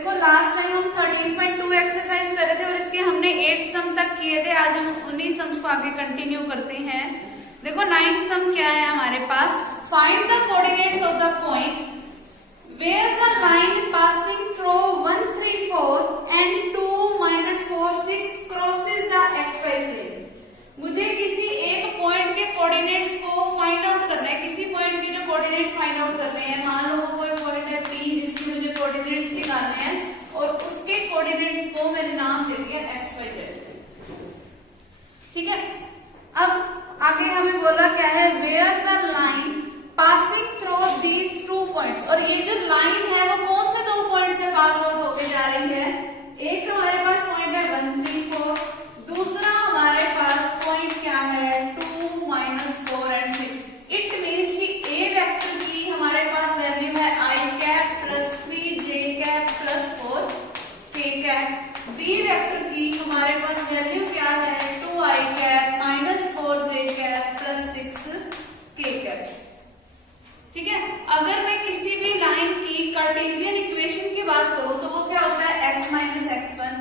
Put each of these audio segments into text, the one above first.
देखो last time हम 13.2 exercise कर रहे थे और इसके हमने 8 सम तक किए थे। आज हम उन्हीं सम्स को आगे कंटिन्यू करते हैं। देखो 9th सम क्या है हमारे पास, find the coordinates of the point where the line passing through 1 3 4 and 2 -4 6 crosses the xy plane. मुझे किसी एक पॉइंट के कोऑर्डिनेट्स को फाइंड आउट करना है, किसी पॉइंट के जो कोऑर्डिनेट फाइंड आउट करने हैं। मान लो वो कोई पॉइंट है P जिसकी मुझे कोऑर्डिनेट्स निकालने हैं और उसके कोऑर्डिनेट्स को मैंने नाम दे दिया XYZ। ठीक है, अब आगे हमें बोला क्या है, where the line passing through these 2 points. और ये जो लाइन है वो कौन से 2 पॉइंट से पास आउट होके जा रही है। एक हमारे पास पॉइंट है 1 3 4, दूसरा हमारे पास पॉइंट क्या है 2 -4 एंड 6। इट मीन्स कि ए वेक्टर की हमारे पास वैल्यू है i cap plus 3j cap plus 4k cap. B vector की हमारे पास वैल्यू क्या है 2i cap -4j cap plus 6k cap. ठीक है, अगर मैं किसी भी लाइन की कार्टेशियन इक्वेशन की बात करूं तो वो क्या होता है x - x1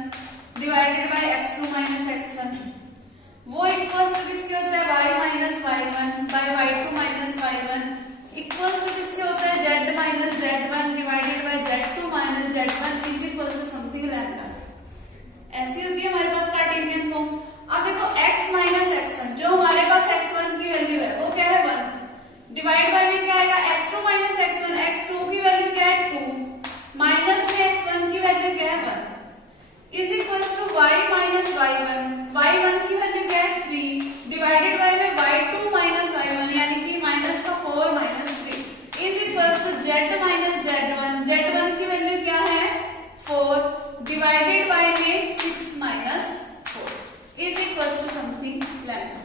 divided by x2 - x1। वो इक्वल्स टू किसके होता है y - y1 bye y2 - y1 equals to किसके होता है z - z1 divided by z2 - z1 is equals to something lambda. ऐसी होती है हमारे पास कार्टेशियन फॉर्म। अब देखो x - x1 जो हमारे पास x1 की वैल्यू है वो क्या है 1 डिवाइड बाय में क्या आएगा x2 - x1, x2 की वैल्यू क्या है 2 माइनस में x1 की वैल्यू क्या है 1 is equals to y - y1, y1 की वैल्यू क्या है 3 डिवाइडेड बाय में y2 - y1 यानी कि माइनस का 4 - 3 is equals to z - z1, z1 की वैल्यू क्या है 4 डिवाइडेड बाय में 6 - 4 is equals to something lambda.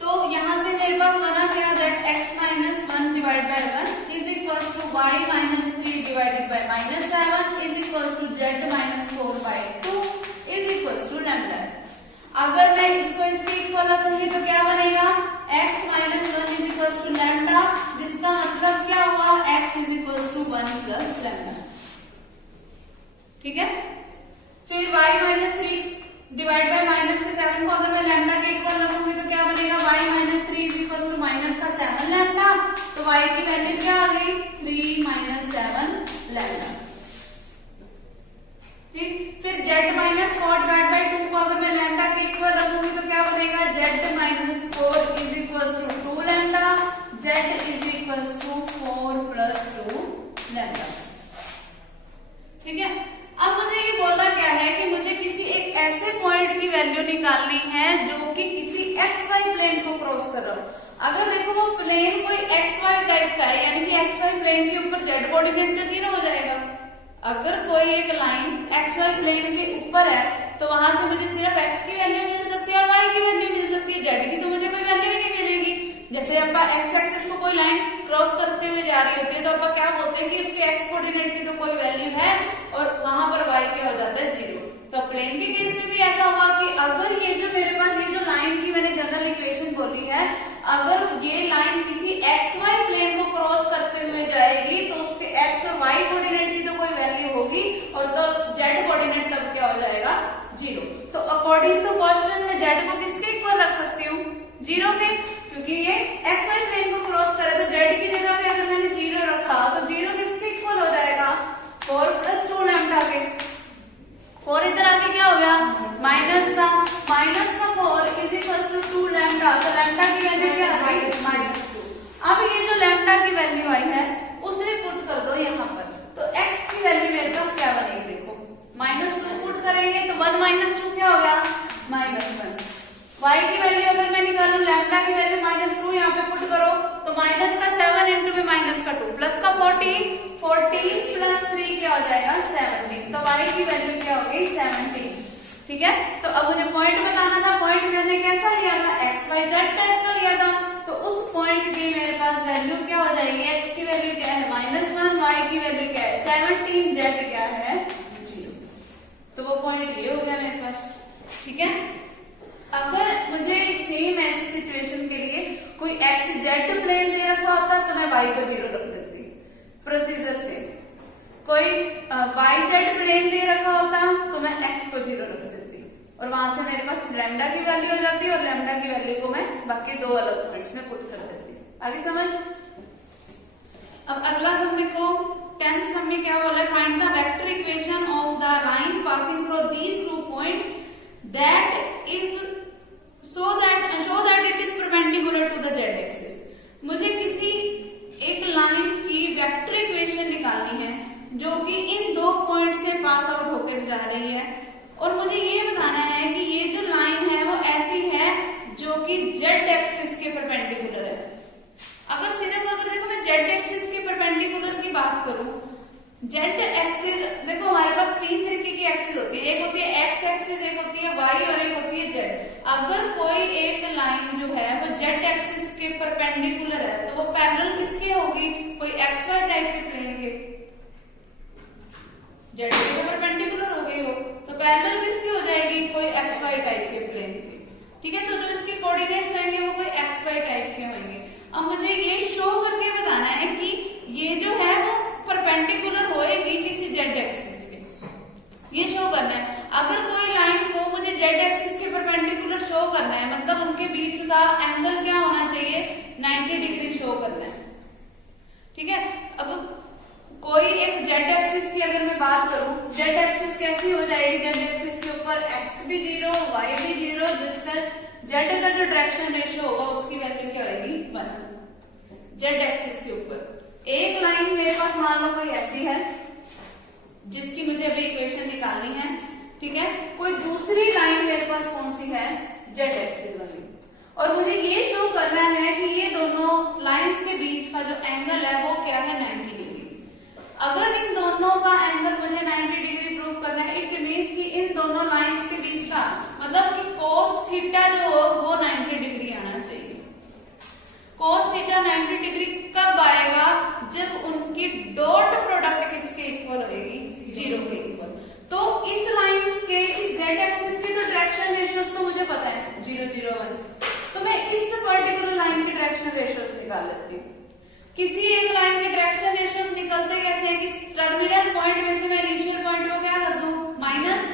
तो यहां से मेरे पास बना क्या that x - 1 divide by 1 is equals to y - 3 divided by -7 is equals to z - 4 by 2 is equals to lambda. अगर मैं इसको इसके इक्वल रखूंगी तो क्या बनेगा x - 1 is equals to lambda, जिसका मतलब क्या हुआ x is equals to 1 plus lambda. ठीक है, फिर y - 3 डिवाइड बाय -7 को अगर मैं लैम्डा के इक्वल रखूंगी तो क्या बनेगा y - 3 is equals to -7 lambda. तो y की वैल्यू क्या आ गई 3 - 7 लैम्डा। ठीक, फिर z - 4 डिवाइड बाय 2 को अगर मैं लैम्डा के इक्वल रखूंगी तो क्या बनेगा z - 4 is equals to 2 lambda, z is equals to 4 plus 2 lambda. ठीक है, अब मुझे ये बोला क्या है कि मुझे किसी एक ऐसे पॉइंट की वैल्यू निकालनी है जो कि किसी xy प्लेन को क्रॉस कर रहा हो। अगर देखो वो प्लेन कोई xy टाइप का है यानी कि xy प्लेन के ऊपर z कोऑर्डिनेट तो 0 हो जाएगा। अगर कोई एक लाइन xy प्लेन के ऊपर है तो वहां से मुझे सिर्फ x की वैल्यू मिल सकती है और y की वैल्यू मिल सकती है, z की तो मुझे कोई वैल्यू ही नहीं मिलेगी। जैसे आपका x एक्सिस को कोई लाइन क्रॉस करते हुए जा रही होती है तो आप क्या बोलते हैं कि उसके x कोऑर्डिनेट की तो कोई वैल्यू है और वहां पर y क्या हो जाता है 0। तो प्लेन के केस में भी ऐसा हुआ कि अगर ये जो मेरे पास ये जो लाइन की मैंने जनरल इक्वेशन बोली है, अगर ये लाइन किसी xy प्लेन को क्रॉस करते हुए जाएगी तो उसके x और y कोऑर्डिनेट की तो कोई वैल्यू होगी और तो z कोऑर्डिनेट तब क्या हो जाएगा 0। तो अकॉर्डिंग टू क्वेश्चन में z को किसके इक्वल रख सकती हूँ 0 के, क्योंकि ये xy प्लेन को क्रॉस करे तो z की जगह पे अगर मैंने 0 रखा तो 0 किसके इक्वल हो जाएगा 4 प्लस 2 लैम्डा के। 4 इधर आके क्या हो गया माइनस का 4 इज इक्वल टू 2 लैम्डा। तो लैम्डा की वैल्यू क्या आ गई -2। अब ये जो लैम्डा की वैल्यू आई है उसे पुट कर दो यहाँ पर, तो x की वैल्यू मेरे पास क्या बनेगी देखो -2 पुट करेंगे तो 1 - 2 क्या हो गया -1। y की वैल्यू अगर मैं निकालूं लैम्डा की वैल्यू -2 यहाँ पे पुट करो तो माइनस का 7 इंटू में माइनस का 2 प्लस का 14 प्लस 3 क्या हो जाएगा 17। तो y की वैल्यू क्या हो गई 17। ठीक है, तो अब मुझे पॉइंट बताना था, पॉइंट मैंने कैसा लिया था XYZ टाइप का लिया था। तो उस पॉइंट की मेरे पास वैल्यू क्या हो जाएगी x की वैल्यू क्या है -1, y की वैल्यू क्या है 17, z क्या है 0। तो वो पॉइंट ये हो गया मेरे पास। ठीक है, अगर मुझे सेम ऐसी सिचुएशन के लिए कोई XZ प्लेन दे रखा होता तो मैं y को 0 रख देती, प्रोसीजर से। कोई कोई YZ प्लेन दे रखा होता तो मैं x को 0 रख देती और वहां से मेरे पास लैम्डा की वैल्यू हो जाती और लैम्डा की वैल्यू को मैं बाकी दो अलग पॉइंट्स में पुट कर देती। आगे समझ। अब अगला सम देखो 10th सम में क्या बोला है, find the vector equation of the line passing through these two points that is show that it is perpendicular to the z axis। मुझे किसी एक लाइन की वेक्टर इक्वेशन निकालनी है जो कि इन दो पॉइंट से पास आउट होकर जा रही है और मुझे ये बताना है कि ये जो लाइन है वो ऐसी है जो कि z एक्सिस के परपेंडिकुलर है। अगर देखो मैं z एक्सिस के परपेंडिकुलर की बात करूं, z एक्सिस देखो हमारे पास तीन तरीके की एक्सिस होती है, एक होती है x एक्सिस, एक होती है y और एक होती है z। अगर कोई एक लाइन जो है वो z एक्सिस के परपेंडिकुलर है तो वो पैरेलल किसकी होगी, कोई xy टाइप के प्लेन के, z के परपेंडिकुलर हो गई हो तो पैरेलल किसकी हो जाएगी, कोई xy टाइप के प्लेन की। ठीक है, तो जो इसके कोऑर्डिनेट्स आएंगे वो कोई xy टाइप के होंगे। अब मुझे ये शो करके बताना है कि ये जो है वो परपेंडिकुलर होएगी किसी z एक्सिस के, ये शो करना है। अगर कोई लाइन को मुझे z एक्सिस के परपेंडिकुलर शो करना है मतलब उनके बीच का एंगल क्या होना चाहिए, 90 डिग्री शो करना है। ठीक है, अब कोई एक z एक्सिस की अगर मैं बात करूं, z एक्सिस कैसी हो जाएगी, z एक्सिस के ऊपर x भी 0 y भी 0, जिसका z का जो डायरेक्शन रेशियो होगा उसकी वैल्यू क्या होगी 1। z एक्सिस के ऊपर एक लाइन मेरे पास मान लो कोई ऐसी है जिसकी मुझे अभी इक्वेशन निकालनी है। ठीक है, कोई दूसरी लाइन मेरे पास कौन सी है, z एक्सिस वाली, और मुझे ये शो करना है कि ये दोनों लाइंस के बीच का जो एंगल है वो क्या है, 90 डिग्री। अगर इन दोनों का एंगल मुझे 90 डिग्री प्रूव करना है, इट मीन्स कि इन दोनों लाइंस के बीच का मतलब कि cos थीटा जो हो वो 90 डिग्री आना चाहिए। cos थीटा 90 डिग्री कब आएगा, जब उनकी डॉट प्रोडक्ट किसके इक्वल होगी, 0 के इक्वल। तो इस लाइन के इस z एक्सिस के तो डायरेक्शन रेशियोज तो मुझे पता है 0 0 1, तो मैं इस पर्टिकुलर लाइन के डायरेक्शन रेशियोज निकाल लेती हूँ। किसी एक लाइन के डायरेक्शन रेशियोज निकलते कैसे हैं कि टर्मिनल पॉइंट में से मैं इनिशियल पॉइंट को क्या कर दूं, माइनस,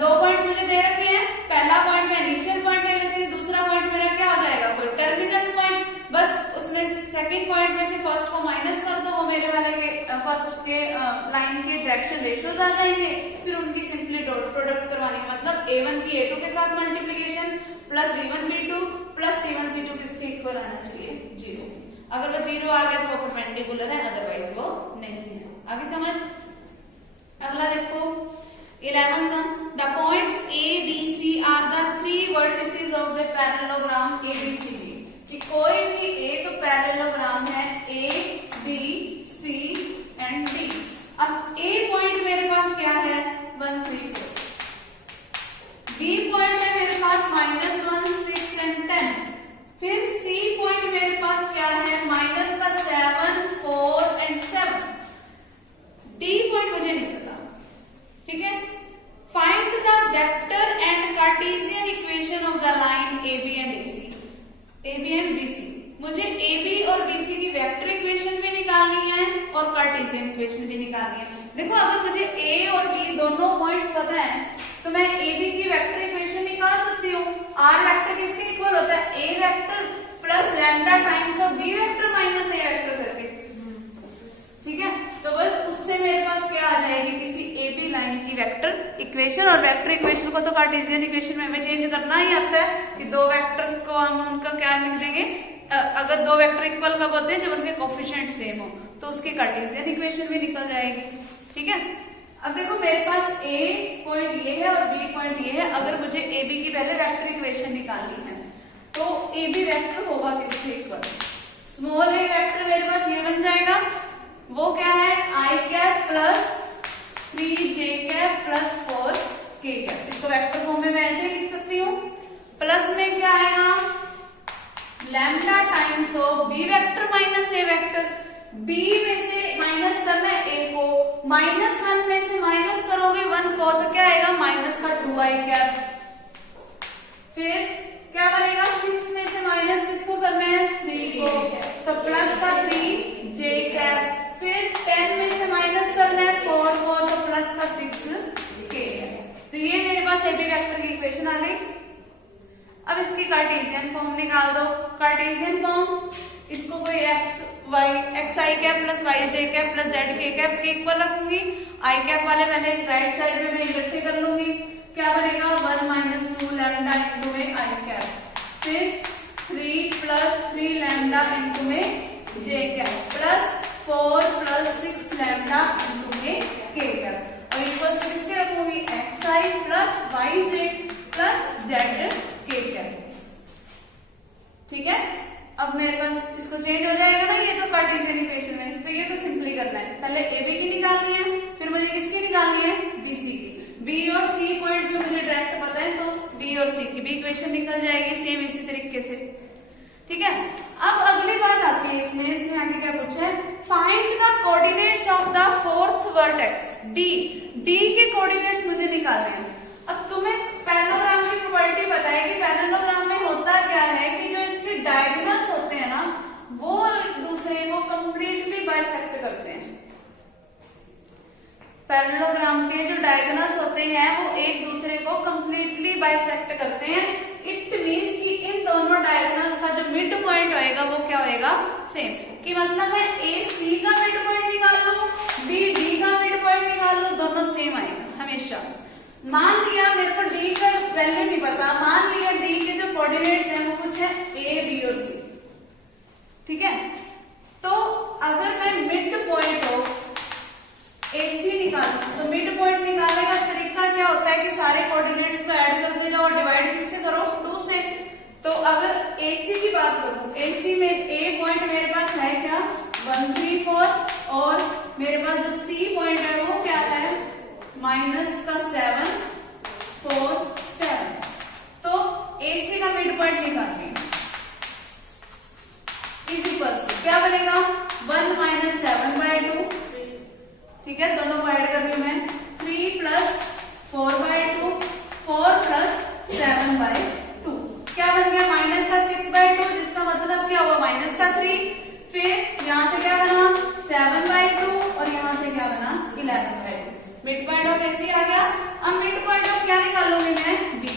दो पॉइंट्स मुझे दे रखे हैं, पहला पॉइंट मैं इनिशियल पॉइंट ले लेती हूँ, दूसरा पॉइंट मेरा क्या हो जाएगा, कोई टर्मिनल पॉइंट, बस उसमें से सेकंड पॉइंट में से फर्स्ट को माइनस कर दो, वो मेरे वाले के फर्स्ट के लाइन के डायरेक्शन रेशियोज आ जाएंगे। फिर उनकी सिंपली डॉट प्रोडक्ट करवानी, मतलब a1 की a2 के साथ multiplication plus b1 b2 plus c1 c2 किसके इक्वल आना चाहिए, 0। अगर वो 0 आ गया तो वो परपेंडिकुलर है, अदरवाइज वो नहीं है। आगे समझ। अगला देखो 11 sum, the points a b c are the 3 vertices of the parallelogram ABCD। कि कोई भी एक पैरेललोग्राम है A B C and D। अब A पॉइंट मेरे पास क्या है 1 3 4, B पॉइंट है मेरे पास -1 6 एंड 10, फिर C पॉइंट मेरे पास क्या है माइनस का 7 4 एंड 7, D पॉइंट मुझे नहीं पता। ठीक है, find the vector and Cartesian equation of the line AB and BC। मुझे AB और BC की वेक्टर इक्वेशन भी निकालनी है और कार्टेशियन इक्वेशन भी निकालनी है। देखो अगर मुझे A और B दोनों पॉइंट्स पता है तो मैं AB की वेक्टर इक्वेशन निकाल सकती हूँ। R वेक्टर किसके इक्वल होता है, A vector plus lambda times of B vector minus A vector करके। ठीक है, तो बस उससे मेरे पास क्या आ जाएगी, किसी AB लाइन की वेक्टर इक्वेशन। और वेक्टर इक्वेशन को तो कार्टेशियन इक्वेशन में हमें चेंज करना ही आता है कि दो वेक्टर्स को हम उनका क्या लिख देंगे, अगर दो वेक्टर इक्वल कब होते हैं, जब उनके कोफिशिएंट सेम हो, तो उसकी कार्टेशियन इक्वेशन भी निकल जाएगी। ठीक है, अब देखो मेरे पास A पॉइंट ये है और B पॉइंट ये है। अगर मुझे AB की पहले वेक्टर इक्वेशन निकालनी है तो AB वेक्टर होगा किसके इक्वल, स्मॉल a वेक्टर मेरे पास ये बन जाएगा, वो क्या है i cap plus 3j cap plus 4k cap. इसको वेक्टर फॉर्म में मैं ऐसे लिख सकती हूँ। प्लस में क्या आएगा, lambda times of b vector minus a vector. b में से माइनस करना है a को, -1 में से माइनस करोगे 1 को तो क्या आएगा, माइनस का 2i कैप। फिर क्या बनेगा, 6 में से माइनस किसको करना है, 3 को, तो प्लस का 3j कैप। फिर 10 में से माइनस करना है निकाल दो कार्टेशियन फॉर्म, इसको कोई एक्स आई कैप प्लस वाई जे cap plus Z K cap के इक्वल रखूंगी, आई कैप वाले पहले राइट साइड में मैं इकट्ठे कर लूंगी, क्या बनेगा 1 माइनस 2 लैम्डा इंटू में आई कैप, फिर 3 प्लस 3 लैम्डा इंटू में J cap plus 4 plus 6 lambda into में के कैप, और इक्वल से किसके रखूंगी X I plus Y J plus Z K cap. ठीक है, अब मेरे पास इसको चेंज हो जाएगा ना, ये तो कार्टेशियन इक्वेशन में, तो ये तो सिंपली करना है, पहले ए बी की निकालनी है, फिर मुझे किसकी निकालनी है बी सी की, बी और सी पॉइंट भी मुझे डायरेक्ट पता है, तो डी और सी की भी इक्वेशन निकल जाएगी सेम इसी तरीके से। ठीक है, अब अगली बात आती है इसमें आगे क्या पूछा है, find the coordinates of the fourth vertex D, D के कोऑर्डिनेट्स मुझे निकालने हैं। अब तुम्हें पैरेललोग्राम की प्रॉपर्टी पता है कि पैरेललोग्राम में होता क्या है कि जो इसके डायगोनल्स होते हैं ना वो एक दूसरे को कंप्लीटली बाइसेक्ट करते हैं। पैरेललोग्राम के जो डायगोनल्स होते हैं वो एक दूसरे को कंप्लीटली बाइसेक्ट करते हैं। इट मींस कि इन दोनों डायगोनल्स का जो मिड पॉइंट होएगा वो क्या होएगा सेम, कि मतलब मैं ए सी का मिड पॉइंट निकाल लूं, बी डी का मिड पॉइंट निकाल लूं, दोनों सेम आएगा हमेशा। मान लिया मेरे को डी का वैल्यू नहीं पता, मान लिया डी के जो कोऑर्डिनेट्स हैं वो कुछ है ए बी और सी। ठीक है, तो अगर मैं मिड पॉइंट ऑफ ए सी निकालूं तो मिड पॉइंट निकालने का तरीका क्या होता है कि सारे कोऑर्डिनेट्स को ऐड करते जाओ, डिवाइड किससे करो 2 से। तो अगर ए सी की बात करूं, ए सी में ए पॉइंट मेरे पास है क्या 1 3 4, और मेरे पास जो सी पॉइंट है वो क्या है माइनस का 7 4 7। तो AC का मिड पॉइंट निकालते हैं, इज इक्वल टू क्या बनेगा 1 माइनस 7/2। ठीक है, दोनों को ऐड कर लूं मैं, 3 प्लस 4/2, 4 प्लस 7/2, क्या बन गया माइनस का 6/2, जिसका मतलब क्या हुआ माइनस का 3, फिर यहां से क्या बना 7/2 और यहां से क्या बना 11/2। मिड पॉइंट ऑफ एसी आ गया। अब मिड पॉइंट ऑफ क्या निकालूंगी मैं बी,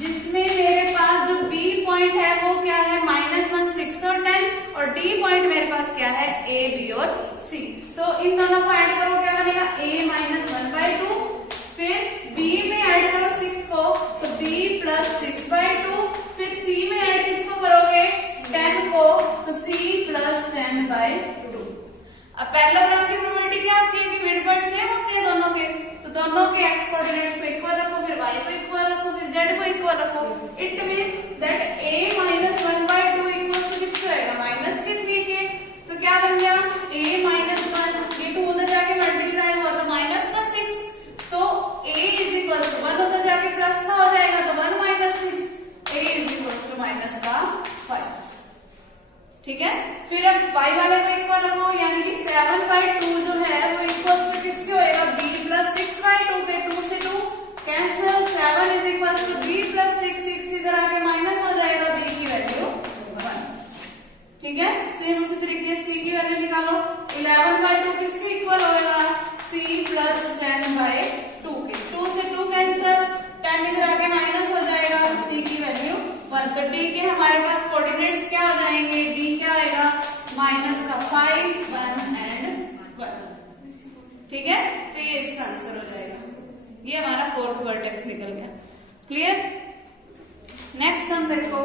जिसमें मेरे पास जो बी पॉइंट है वो क्या है -1 6 और 10, और डी पॉइंट मेरे पास क्या है ए बी और सी। तो इन दोनों को ऐड करो क्या बनेगा a माइनस 1/2, फिर b में ऐड करो 6 को तो b प्लस 6/2, फिर c में ऐड किसको करोगे 10 को तो c प्लस 10/2। अब पैरेललोग्राम की प्रॉपर्टी क्या होती है कि मिड पॉइंट सेम होते हैं दोनों के, तो दोनों के एक्स कोऑर्डिनेट्स को इक्वल रखो, फिर y को इक्वल रखो, फिर z को इक्वल रखो। It means that a minus 1/2 equals to किसके होएगा माइनस के 3 के, तो क्या बन गया a माइनस 1, ये 2 उधर जाके मल्टीप्लाई हुआ तो माइनस का 6, तो a इज इक्वल टू 1 उधर जाके प्लस का हो जाएगा तो 1 minus 6, a is equal to minus का 5। ठीक है, फिर अब y वाले को इक्वल रखो, यानी कि 7/2 जो है वो इक्वल टू किसके होएगा b प्लस 6/2 के, 2 से 2 cancel, 7 is equal to b plus 6, 6 इधर आके माइनस हो जाएगा, b की वैल्यू 1। ठीक है, सेम उसी तरीके से c की वैल्यू निकालो, 11/2 किसके इक्वल होएगा c प्लस 10/2 के, 2 से 2 कैंसिल, 10 इधर आके माइनस हो जाएगा, c की वैल्यू 1। तो d के हमारे पास कोऑर्डिनेट्स क्या हो जाएंगे, d क्या आएगा माइनस का 5 1 एंड 1। ठीक है, तो ये इसका आंसर हो जाएगा, ये हमारा फोर्थ वर्टेक्स निकल गया। क्लियर, नेक्स्ट सम देखो,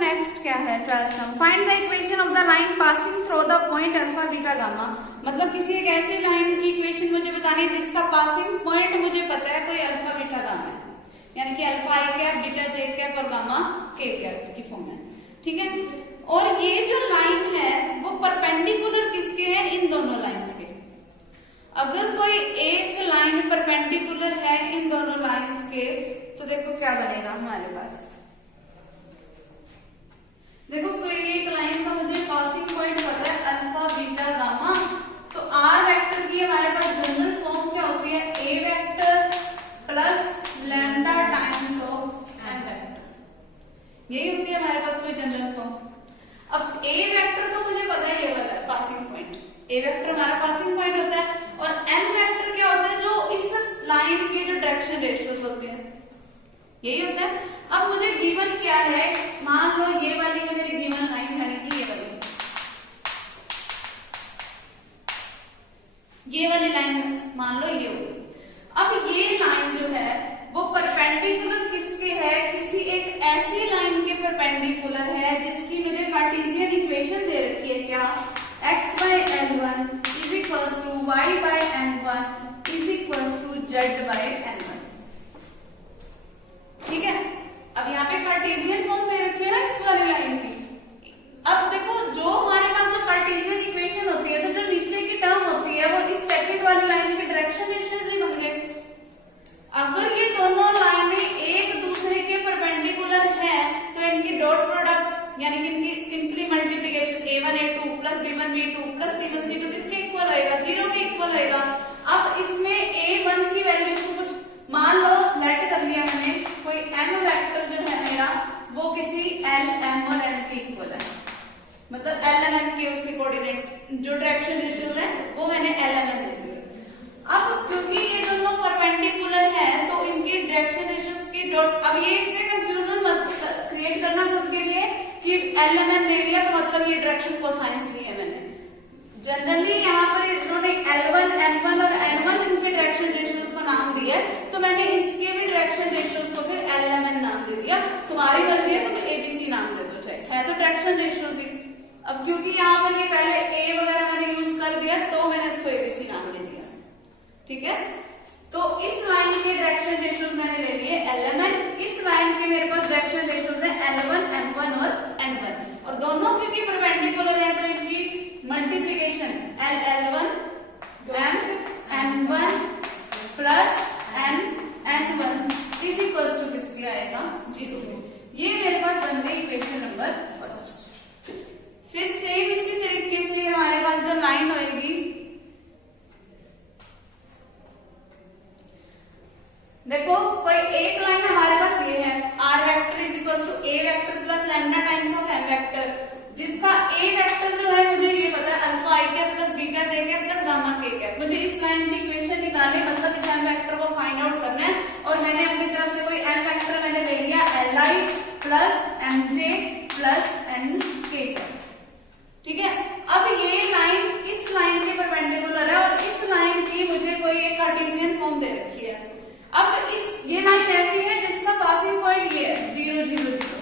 नेक्स्ट क्या है 12th sum, find the equation of the line passing through the point alpha beta gamma. मतलब किसी एक ऐसी लाइन की इक्वेशन मुझे बतानी है जिसका पासिंग पॉइंट मुझे पता है कोई अल्फा बीटा गामा है, यानी कि अल्फा आई कैप बीटा जे कैप और गामा के कैप की फॉर्म है। ठीक है, और ये जो लाइन है वो परपेंडिकुलर किसके है इन दोनों लाइंस के। अगर कोई एक लाइन परपेंडिकुलर है इन दोनों लाइंस के तो देखो क्या बनेगा हमारे पास, देखो कोई एक लाइन का मुझे पासिंग पॉइंट पता है अल्फा बीटा गामा, तो आर वेक्टर की हमारे पास जनरल फॉर्म क्या होती है, A vector plus lambda times of M vector, यही होती है हमारे पास कोई जनरल फॉर्म। अब ए वेक्टर तो मुझे पता है ये वाला है पासिंग पॉइंट, ए वेक्टर हमारा पासिंग पॉइंट होता है, और एम वेक्टर क्या होता है, जो इस लाइन के जो डायरेक्शन रेशियोज होते हैं यही होता है। अब मुझे गिवन क्या है, मान लो ये वाली है मेरी गिवन लाइन, यानी कि ये वाली लाइन मान लो ये होगी। अब ये लाइन जो है वो परपेंडिकुलर किसके है, किसी एक ऐसी लाइन के परपेंडिकुलर है जिसकी मुझे कार्टेशियन इक्वेशन दे रखी है, क्या, x by n1 is equals to y by n1 is equals to z by n1। ठीक है, अब यहाँ पे कार्टेशियन फॉर्म दे रखी है ना इस वाली लाइन की। अब देखो जो हमारे पास जो कार्टेशियन इक्वेशन होती है, तो जो नीचे की टर्म होती है वो इस सेकंड वाली लाइन के डायरेक्शन रेशियोज ही बन गए। अगर ये दोनों लाइनें एक दूसरे के परपेंडिकुलर है तो इनकी डॉट प्रोडक्ट यानी कि इनकी simply multiplication a1 a2 plus b1 b2 plus c1 c2 किसके इक्वल होएगा, 0 के इक्वल होएगा। अब इसमें a1 की वैल्यू को कुछ मान लो लेट कर लिया मैंने, कोई m वेक्टर जो है मेरा वो किसी l m और n के इक्वल है, मतलब l m n के उसके कोऑर्डिनेट्स जो डायरेक्शन रेशियोज है वो मैंने l m n ले लिए। अब क्योंकि ये दोनों परपेंडिकुलर है तो इनकी डायरेक्शन रेशियोज की डॉट, अब ये इसमें कंफ्यूजन मत क्रिएट करना खुद के लिए कि l m n ले लिया तो मतलब ये डायरेक्शन कोसाइंस ली है मैंने। जनरली यहाँ पर इन्होंने l1 n1 और n1 इनके डायरेक्शन रेशियोज को नाम दिया है, तो मैंने इसके भी डायरेक्शन रेशियोज को फिर l m n नाम दे दिया। तुम्हारी मर्जी है तुम abc नाम दे दो, चाहे है तो डायरेक्शन रेशियोज ही। अब क्योंकि यहाँ पर ये पहले a वगैरह मैंने यूज कर दिया तो मैंने इसको abc नाम ले दिया, ठीक है। तो इस लाइन के डायरेक्शन रेशियोज मैंने ले लिए l/m, इस लाइन के मेरे पास डायरेक्शन रेशियोज है l1 m1 और n1, और दोनों क्योंकि परपेंडिकुलर है तो इनकी multiplication l1 m1 plus n1 is equals to किसके आएगा, 0। ये मेरे पास बन गई इक्वेशन नंबर फर्स्ट। फिर सेम इसी तरीके से हमारे पास जो लाइन होगी, देखो कोई एक लाइन हमारे पास ये है r vector is equals to a vector plus lambda times of m vector, जिसका a वेक्टर जो है मुझे ये पता है alpha i cap plus beta j cap plus gamma k cap. मुझे इस लाइन की इक्वेशन निकालनी, मतलब इस m वेक्टर को फाइंड आउट करना है, और मैंने अपनी तरफ से कोई m वेक्टर मैंने ले लिया li plus mj plus nk, ठीक है। अब ये लाइन इस लाइन के परपेंडिकुलर है और इस लाइन की मुझे कोई एक कार्टेशियन फॉर्म दे रखी है। अब ये लाइन ऐसी है जिसका पासिंग पॉइंट ये है 0 0 0,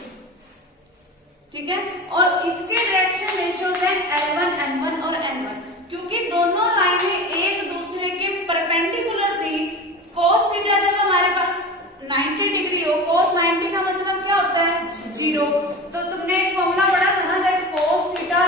ठीक है, और इसके डायरेक्शन रेशियोज है l1 m1 और n1। क्योंकि दोनों लाइनें एक दूसरे के परपेंडिकुलर थी, cos थीटा जब हमारे पास 90 डिग्री हो, cos 90 का मतलब क्या होता है, 0। तो तुमने एक फॉर्मूला पढ़ा था ना, that cos theta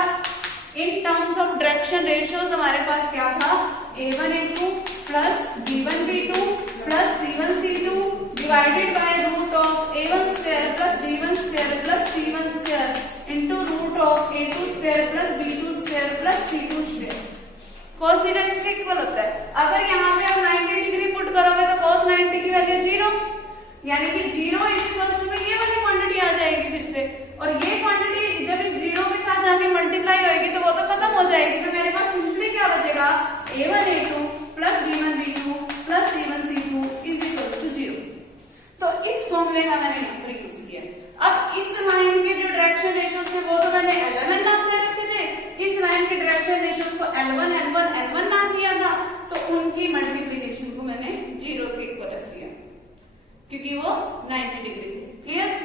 in terms of direction ratios हमारे पास क्या था, a1 a2 plus b1 b2 plus c1 c2 divided by root of a1 square plus b1 square plus c1 square into root of a2 square plus b2 square plus c2 square. cos theta इसके equal होता है। अगर यहाँ पे आप 90 degree put करोगे तो cos 90 की वैल्यू 0, यानी कि 0 इज इक्वल्स टू ये वाली क्वांटिटी आ जाएगी फिर से, और ये क्वांटिटी जब इस 0 के साथ जाके मल्टीप्लाई होगी तो वो तो खत्म हो जाएगी। तो मेरे पास सिंपली क्या बचेगा, a1 a2 plus b1 b2 plus c1 c2 is equals to 0। तो इस फॉर्मूले का मैंने यहाँ पर यूज किया। अब इस लाइन के जो डायरेक्शन रेशियोज थे वो तो मैंने l/m नाम दे रखे थे, इस लाइन के डायरेक्शन रेशियोज को l1 m1 n1 नाम दिया था, तो उनकी मल्टीप्लिकेशन को मैंने 0 के इक्वल रख दिया क्योंकि वो 90 डिग्री थे। क्लियर।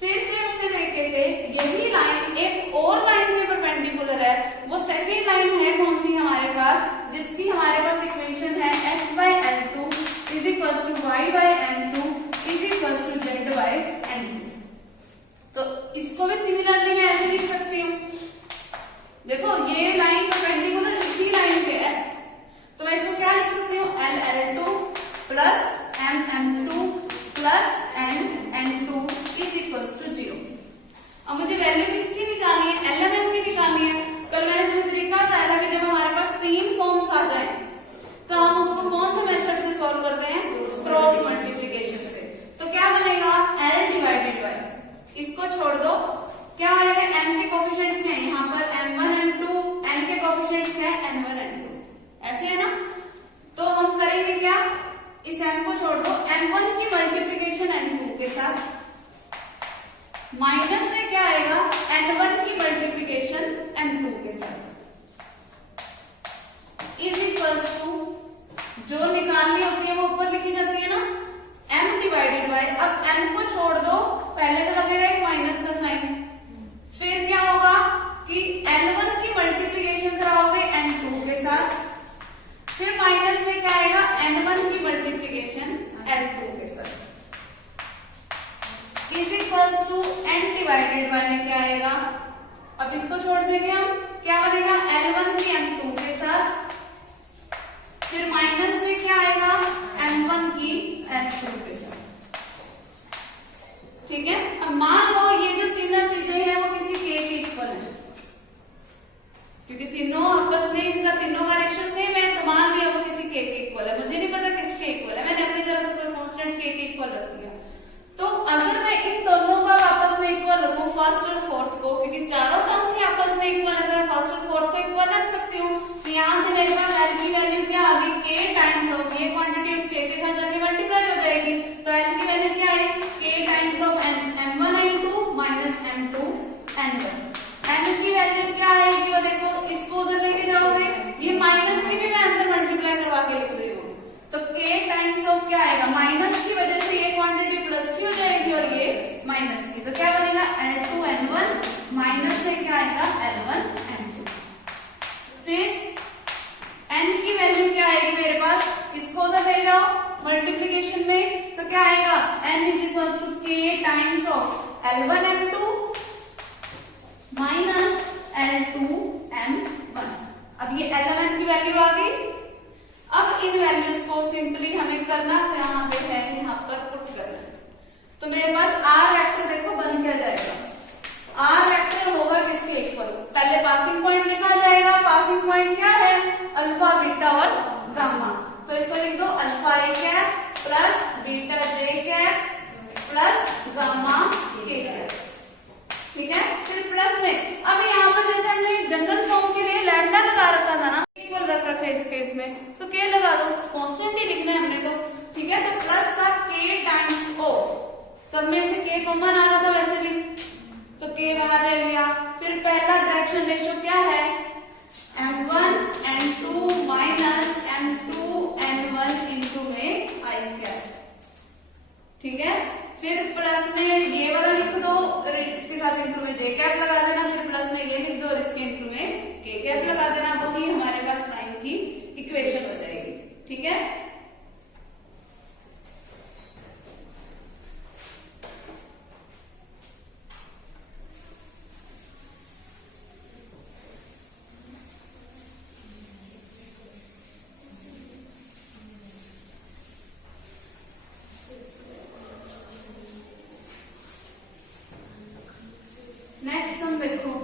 फिर से उसी तरीके से यही लाइन एक और लाइन के परपेंडिकुलर है, वो सेकंड लाइन है कौन सी हमारे पास, जिसकी हमारे पास इक्वेशन है x by l2 is equals to y by n2 is equals to z by n2। तो इसको भी सिमिलरली मैं ऐसे लिख सकती हूँ, देखो ये लाइन परपेंडिकुलर इसी लाइन पे है, तो मैं इसको क्या लिख सकती हूँ, l/l2 plus m/m2 plus n/n2 is equals to 0। अब मुझे वैल्यू किस साथ, माइनस में क्या आएगा n1 की मल्टीप्लीकेशन m2 के साथ, इज इक्वल्स टू जो निकालनी होती है वो ऊपर लिखी जाती है ना, m डिवाइडेड बाय, अब m को छोड़ दो, पहले तो लगेगा एक माइनस का साइन, फिर क्या होगा कि n1 की मल्टीप्लीकेशन कराओगे n2 के साथ, फिर माइनस में क्या आएगा n1 की मल्टीप्लीकेशन n2 के साथ, is equals to n divided by में क्या आएगा, अब इसको छोड़ देंगे हम, क्या बनेगा l1 की m2 के साथ, फिर माइनस में क्या आएगा m1 की m2 के साथ। ठीक है, अब मान लो ये जो तीनों चीजें हैं वो किसी के इक्वल है, क्योंकि तीनों आपस में इनका तीनों का रेशियो सेम है, तो मान लिया वो किसी के इक्वल है, मुझे नहीं पता किसके इक्वल है, मैंने अपनी तरफ से कोई कांस्टेंट के इक्वल रख दिया। तो अगर मैं इन दोनों का आपस में इक्वल रखूं, फर्स्ट और फोर्थ को, क्योंकि चारों टर्म्स ही आपस में इक्वल है, तो मैं फर्स्ट और फोर्थ को इक्वल रख सकती हूँ, तो यहाँ से मेरे पास l की वैल्यू क्या आ गई, k टाइम्स ऑफ ये क्वांटिटी उस k के साथ जाके मल्टीप्लाई हो जाएगी, तो l की वैल्यू क्या है k times of m1 n2 minus m2 n1। n की वैल्यू क्या आएगी वो देखो, इसको उधर लेके जाओगे, ये माइनस की भी मैं अंदर मल्टीप्लाई करवा के लिख रही हूँ, तो k टाइम्स ऑफ क्या आएगा, माइनस की वजह से ये क्वांटिटी प्लस की हो जाएगी और ये माइनस की, तो क्या बनेगा l2 n1 माइनस से क्या आएगा l1 n2। फिर n की वैल्यू क्या आएगी मेरे पास, इसको उधर ले जाओ मल्टीप्लीकेशन में, तो क्या आएगा n is equal to k times of l1 m2 minus l2 m1। अब ये l1 की वैल्यू आ गई, अब इन वैल्यूज को सिंपली हमें करना यहाँ पे है, यहाँ पर पुट करना, तो मेरे पास r वेक्टर देखो बन क्या जाएगा, r वेक्टर होगा किसके इक्वल, पहले पासिंग पॉइंट लिखा जाएगा, पासिंग पॉइंट क्या है अल्फा बीटा और गामा, तो इसको लिख दो alpha A cap plus beta J cap plus gamma के कैप। ठीक है, फिर प्लस में अब यहाँ पर जैसे हमने जनरल फॉर्म के लिए लैम्डा लगा रखा था ना, इक्वल रख रखा है इस केस में, तो k लगा दो, कांस्टेंट ही लिखना है हमने तो। ठीक है, तो प्लस का k टाइम्स ऑफ, सब में से k कॉमन आ रहा था वैसे भी, तो k बाहर ले लिया, फिर पहला डायरेक्शन रेशियो क्या है m1 n2 minus m2 n1 into में i कैप। ठीक है, फिर प्लस में ये वाला लिख दो, इसके साथ इंटू में जे कैप लगा देना, फिर प्लस में ये लिख दो और इसके इंटू में के कैप लगा देना, वही हमारे पास लाइन की इक्वेशन हो जाएगी। ठीक है, नेक्स्ट सम देखो,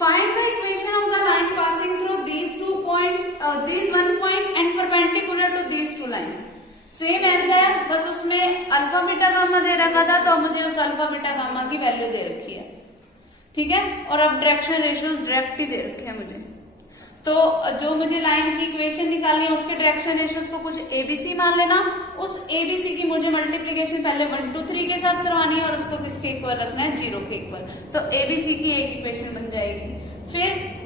Find the equation of the line passing through these two points, these one point and perpendicular to these two lines. Same ऐसा है, बस उसमें अल्फा बीटा गामा दे रखा था, तो मुझे उस अल्फा बीटा गामा की वैल्यू दे रखी है। ठीक है, और अब डायरेक्शन रेशियोज डायरेक्ट ही दे रखे हैं मुझे, तो जो मुझे लाइन की इक्वेशन निकालनी है उसके डायरेक्शन रेशियोज को कुछ एबीसी मान लेना, उस एबीसी की मुझे मल्टीप्लीकेशन पहले 1 2 3 के साथ करवानी है और उसको किसके इक्वल रखना है 0 के इक्वल, तो एबीसी की एक इक्वेशन बन जाएगी। फिर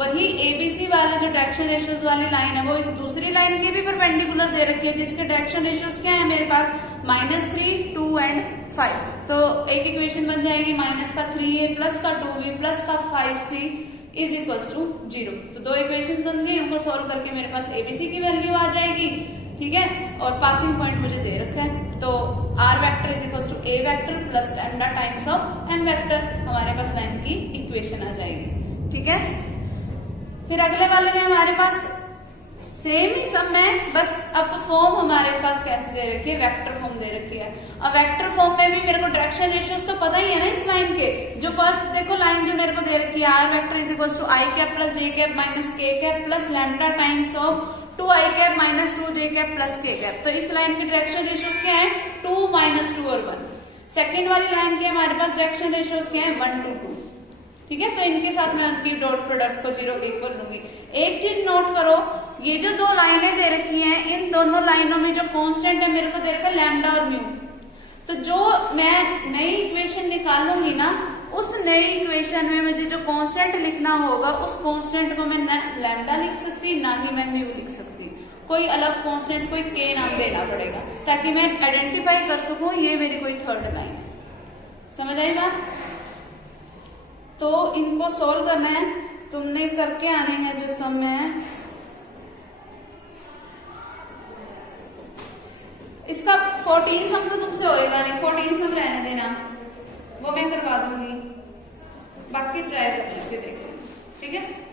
वही एबीसी वाले जो डायरेक्शन रेशियोज वाली लाइन है वो इस दूसरी लाइन के भी परपेंडिकुलर दे रखी है, जिसके डायरेक्शन रेशियोज क्या है मेरे पास -3 2 एंड 5, तो एक इक्वेशन बन जाएगी माइनस का 3a प्लस का 2b प्लस का 5c इज इक्वल्स टू 0। तो दो इक्वेशन बन गई, उनको सॉल्व करके मेरे पास एबीसी की वैल्यू आ जाएगी। ठीक है, और पासिंग पॉइंट मुझे दे रखा है, तो r vector is equals to a vector plus lambda times of m vector, हमारे पास लाइन की इक्वेशन आ जाएगी। ठीक है, फिर अगले वाले में हमारे पास सेम ही सम है, बस अब फॉर्म हमारे पास कैसे दे रखी है, वेक्टर फॉर्म दे रखी है। अब वेक्टर फॉर्म में भी मेरे को डायरेक्शन रेशियोज तो पता ही है ना इस लाइन के, जो फर्स्ट देखो लाइन जो मेरे को दे रखी है r vector is equals to i cap plus j cap minus k cap plus lambda times of 2i cap minus 2j cap plus k cap, तो इस लाइन के डायरेक्शन रेशियोज क्या है 2 -2 और 1। सेकेंड वाली लाइन के हमारे पास डायरेक्शन रेशियोज क्या है 1 to 2। ठीक है। तो इनके साथ मैं उनकी डॉट प्रोडक्ट को 0 1 पर लूंगी। एक चीज नोट करो, ये जो दो लाइनें दे रखी हैं, इन दोनों लाइनों में जो कांस्टेंट है मेरे को दे रखा है लैम्डा और म्यू। तो जो मैं नई इक्वेशन निकालूंगी ना, उस नई इक्वेशन में मुझे जो कांस्टेंट लिखना होगा, उस कांस्टेंट को मैं ना लैम्डा लिख सकती, ना ही मैं म्यू लिख सकती। कोई अलग कांस्टेंट, कोई के नाम देना पड़ेगा ताकि मैं आइडेंटिफाई कर सकूं ये मेरी कोई थर्ड लाइन है। समझ आई बात? तो इनको सोल्व करना है, तुमने करके आने हैं जो सम है। इसका 14 सम तो तुमसे होएगा नहीं, 14 सम रहने देना, वो मैं करवा दूंगी, बाकी ट्राई करके देख लेंगे, ठीक है।